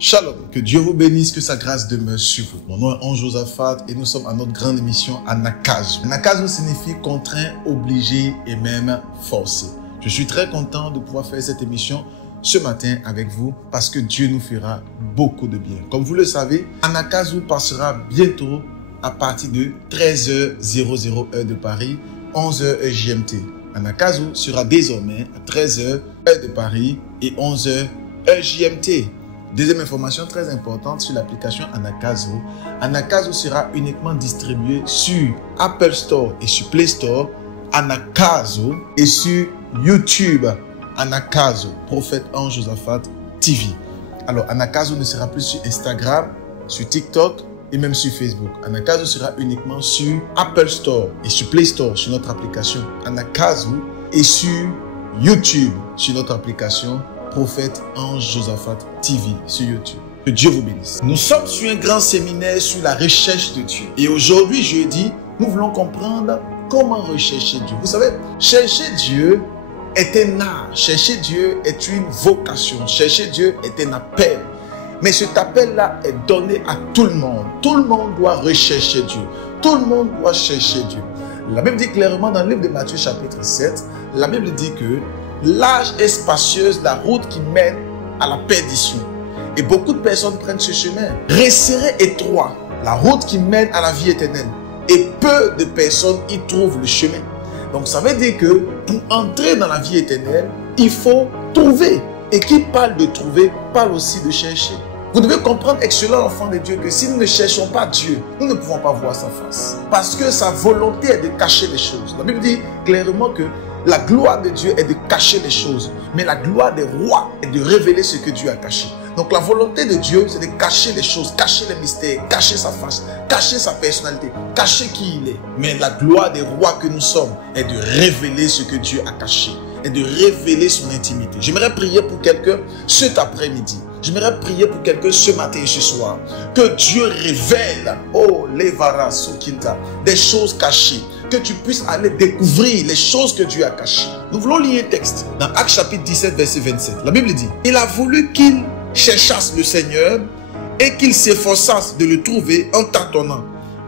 Shalom, que Dieu vous bénisse, que sa grâce demeure sur vous. Mon nom est Ange Josaphat et nous sommes à notre grande émission Anakazo. Anakazo signifie contraint, obligé et même forcé. Je suis très content de pouvoir faire cette émission ce matin avec vous parce que Dieu nous fera beaucoup de bien. Comme vous le savez, Anakazo passera bientôt à partir de 13h00 heure de Paris, 11h heure GMT. Anakazo sera désormais à 13h heure de Paris et 11h heure GMT. Deuxième information très importante sur l'application Anakazo. Anakazo sera uniquement distribué sur Apple Store et sur Play Store, Anakazo, et sur YouTube, Anakazo, Prophète Ange Josaphat TV. Alors, Anakazo ne sera plus sur Instagram, sur TikTok et même sur Facebook. Anakazo sera uniquement sur Apple Store et sur Play Store, sur notre application Anakazo, et sur YouTube, sur notre application Prophète Ange Josaphat TV sur YouTube. Que Dieu vous bénisse. Nous sommes sur un grand séminaire sur la recherche de Dieu. Et aujourd'hui, jeudi, nous voulons comprendre comment rechercher Dieu. Vous savez, chercher Dieu est un art. Chercher Dieu est une vocation. Chercher Dieu est un appel. Mais cet appel-là est donné à tout le monde. Tout le monde doit rechercher Dieu. Tout le monde doit chercher Dieu. La Bible dit clairement dans le livre de Matthieu chapitre 7, la Bible dit que large et spacieuse la route qui mène à la perdition. Et beaucoup de personnes prennent ce chemin. Resserré étroit, la route qui mène à la vie éternelle. Et peu de personnes y trouvent le chemin. Donc ça veut dire que pour entrer dans la vie éternelle, il faut trouver. Et qui parle de trouver, parle aussi de chercher. Vous devez comprendre, excellent enfant de Dieu, que si nous ne cherchons pas Dieu, nous ne pouvons pas voir sa face. Parce que sa volonté est de cacher les choses. La Bible dit clairement que la gloire de Dieu est de cacher les choses. Mais la gloire des rois est de révéler ce que Dieu a caché. Donc la volonté de Dieu, c'est de cacher les choses, cacher les mystères, cacher sa face, cacher sa personnalité, cacher qui il est. Mais la gloire des rois que nous sommes est de révéler ce que Dieu a caché, est de révéler son intimité. J'aimerais prier pour quelqu'un cet après-midi. J'aimerais prier pour quelqu'un ce matin et ce soir. Que Dieu révèle, oh, Levara Sokinta, des choses cachées. Que tu puisses aller découvrir les choses que Dieu a cachées. Nous voulons lire un texte dans Actes chapitre 17, verset 27. La Bible dit, il a voulu qu'ils cherchassent le Seigneur et qu'ils s'efforçassent de le trouver en tâtonnant,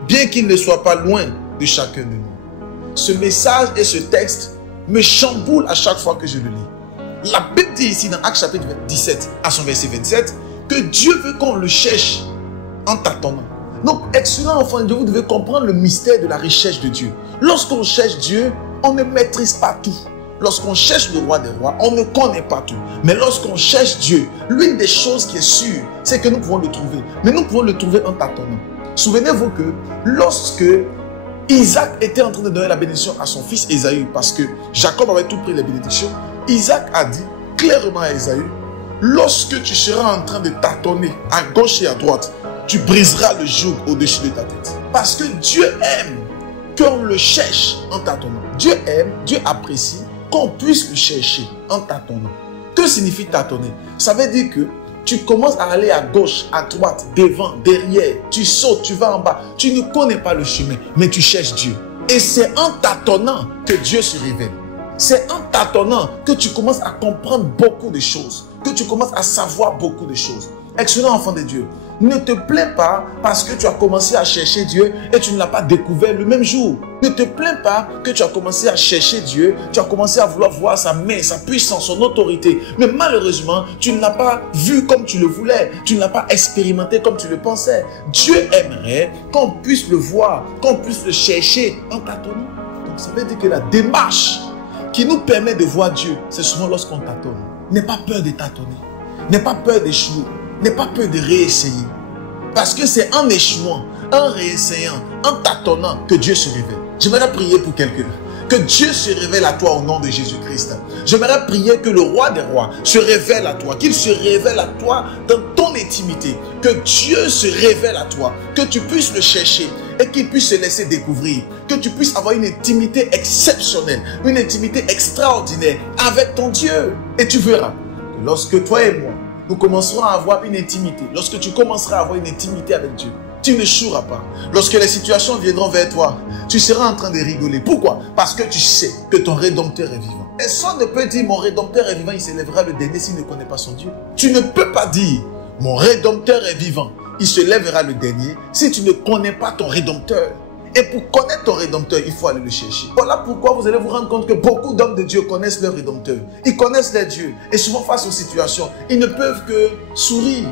bien qu'il ne soit pas loin de chacun de nous. Ce message et ce texte me chamboulent à chaque fois que je le lis. La Bible dit ici dans Actes chapitre 17 à son verset 27 que Dieu veut qu'on le cherche en tâtonnant. Donc, excellent enfant de Dieu, vous devez comprendre le mystère de la recherche de Dieu. Lorsqu'on cherche Dieu, on ne maîtrise pas tout. Lorsqu'on cherche le roi des rois, on ne connaît pas tout. Mais lorsqu'on cherche Dieu, l'une des choses qui est sûre, c'est que nous pouvons le trouver. Mais nous pouvons le trouver en tâtonnant. Souvenez-vous que lorsque Isaac était en train de donner la bénédiction à son fils Ésaü, parce que Jacob avait tout pris les bénédictions, Isaac a dit clairement à Ésaü, lorsque tu seras en train de tâtonner à gauche et à droite, tu briseras le joug au-dessus de ta tête. Parce que Dieu aime qu'on le cherche en tâtonnant. Dieu aime, Dieu apprécie qu'on puisse le chercher en tâtonnant. Que signifie tâtonner? Ça veut dire que tu commences à aller à gauche, à droite, devant, derrière. Tu sautes, tu vas en bas. Tu ne connais pas le chemin, mais tu cherches Dieu. Et c'est en tâtonnant que Dieu se révèle. C'est en tâtonnant que tu commences à comprendre beaucoup de choses. Que tu commences à savoir beaucoup de choses. Excellent enfant de Dieu, ne te plains pas parce que tu as commencé à chercher Dieu et tu ne l'as pas découvert le même jour. Ne te plains pas que tu as commencé à chercher Dieu, tu as commencé à vouloir voir sa main, sa puissance, son autorité. Mais malheureusement, tu ne l'as pas vu comme tu le voulais. Tu ne l'as pas expérimenté comme tu le pensais. Dieu aimerait qu'on puisse le voir, qu'on puisse le chercher en tâtonnant. Donc ça veut dire que la démarche qui nous permet de voir Dieu, c'est souvent lorsqu'on tâtonne. N'aie pas peur de tâtonner. N'aie pas peur d'échouer. N'aie pas peur de réessayer. Parce que c'est en échouant, en réessayant, en tâtonnant que Dieu se révèle. J'aimerais prier pour quelqu'un. Que Dieu se révèle à toi au nom de Jésus-Christ. J'aimerais prier que le roi des rois se révèle à toi. Qu'il se révèle à toi dans ton intimité. Que Dieu se révèle à toi. Que tu puisses le chercher et qu'il puisse se laisser découvrir. Que tu puisses avoir une intimité exceptionnelle. Une intimité extraordinaire avec ton Dieu. Et tu verras que lorsque toi et moi, nous commencerons à avoir une intimité. Lorsque tu commenceras à avoir une intimité avec Dieu, tu n'échoueras pas. Lorsque les situations viendront vers toi, tu seras en train de rigoler. Pourquoi? Parce que tu sais que ton Rédempteur est vivant. Personne ne peut dire mon Rédempteur est vivant, il s'élèvera le dernier s'il ne connaît pas son Dieu. Tu ne peux pas dire Mon Rédempteur est vivant. Il se lèvera le dernier. Si tu ne connais pas ton Rédempteur, et pour connaître ton Rédempteur, il faut aller le chercher. Voilà pourquoi vous allez vous rendre compte que beaucoup d'hommes de Dieu connaissent leur Rédempteur. Ils connaissent leur Dieu. Et souvent face aux situations, ils ne peuvent que sourire.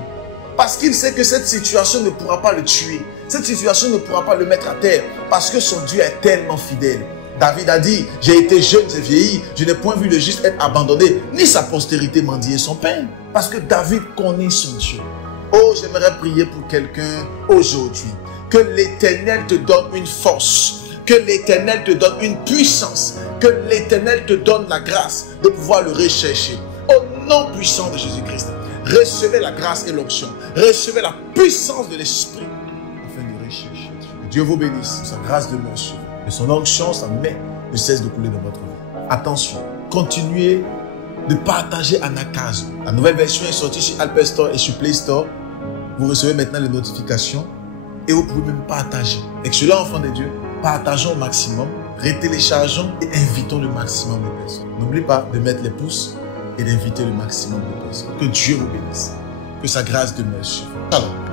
Parce qu'ils savent que cette situation ne pourra pas le tuer. Cette situation ne pourra pas le mettre à terre. Parce que son Dieu est tellement fidèle. David a dit, j'ai été jeune et vieilli, je n'ai point vu le juste être abandonné, ni sa postérité mendier son pain. Parce que David connaît son Dieu. Oh, j'aimerais prier pour quelqu'un aujourd'hui. Que l'Éternel te donne une force, que l'Éternel te donne une puissance, que l'Éternel te donne la grâce de pouvoir le rechercher. Au nom puissant de Jésus-Christ, recevez la grâce et l'onction, recevez la puissance de l'Esprit afin de rechercher. Que Dieu vous bénisse, sa grâce demeure sur vous. Que son onction, sa main ne cesse de couler dans votre vie. Attention, continuez de partager Anakazo. La nouvelle version est sortie sur Apple Store et sur Play Store. Vous recevez maintenant les notifications et vous pouvez même partager. Et que cela, enfants de Dieu, partageons au maximum, retéléchargeons et invitons le maximum de personnes. N'oubliez pas de mettre les pouces et d'inviter le maximum de personnes. Que Dieu vous bénisse. Que sa grâce demeure sur vous. Shalom.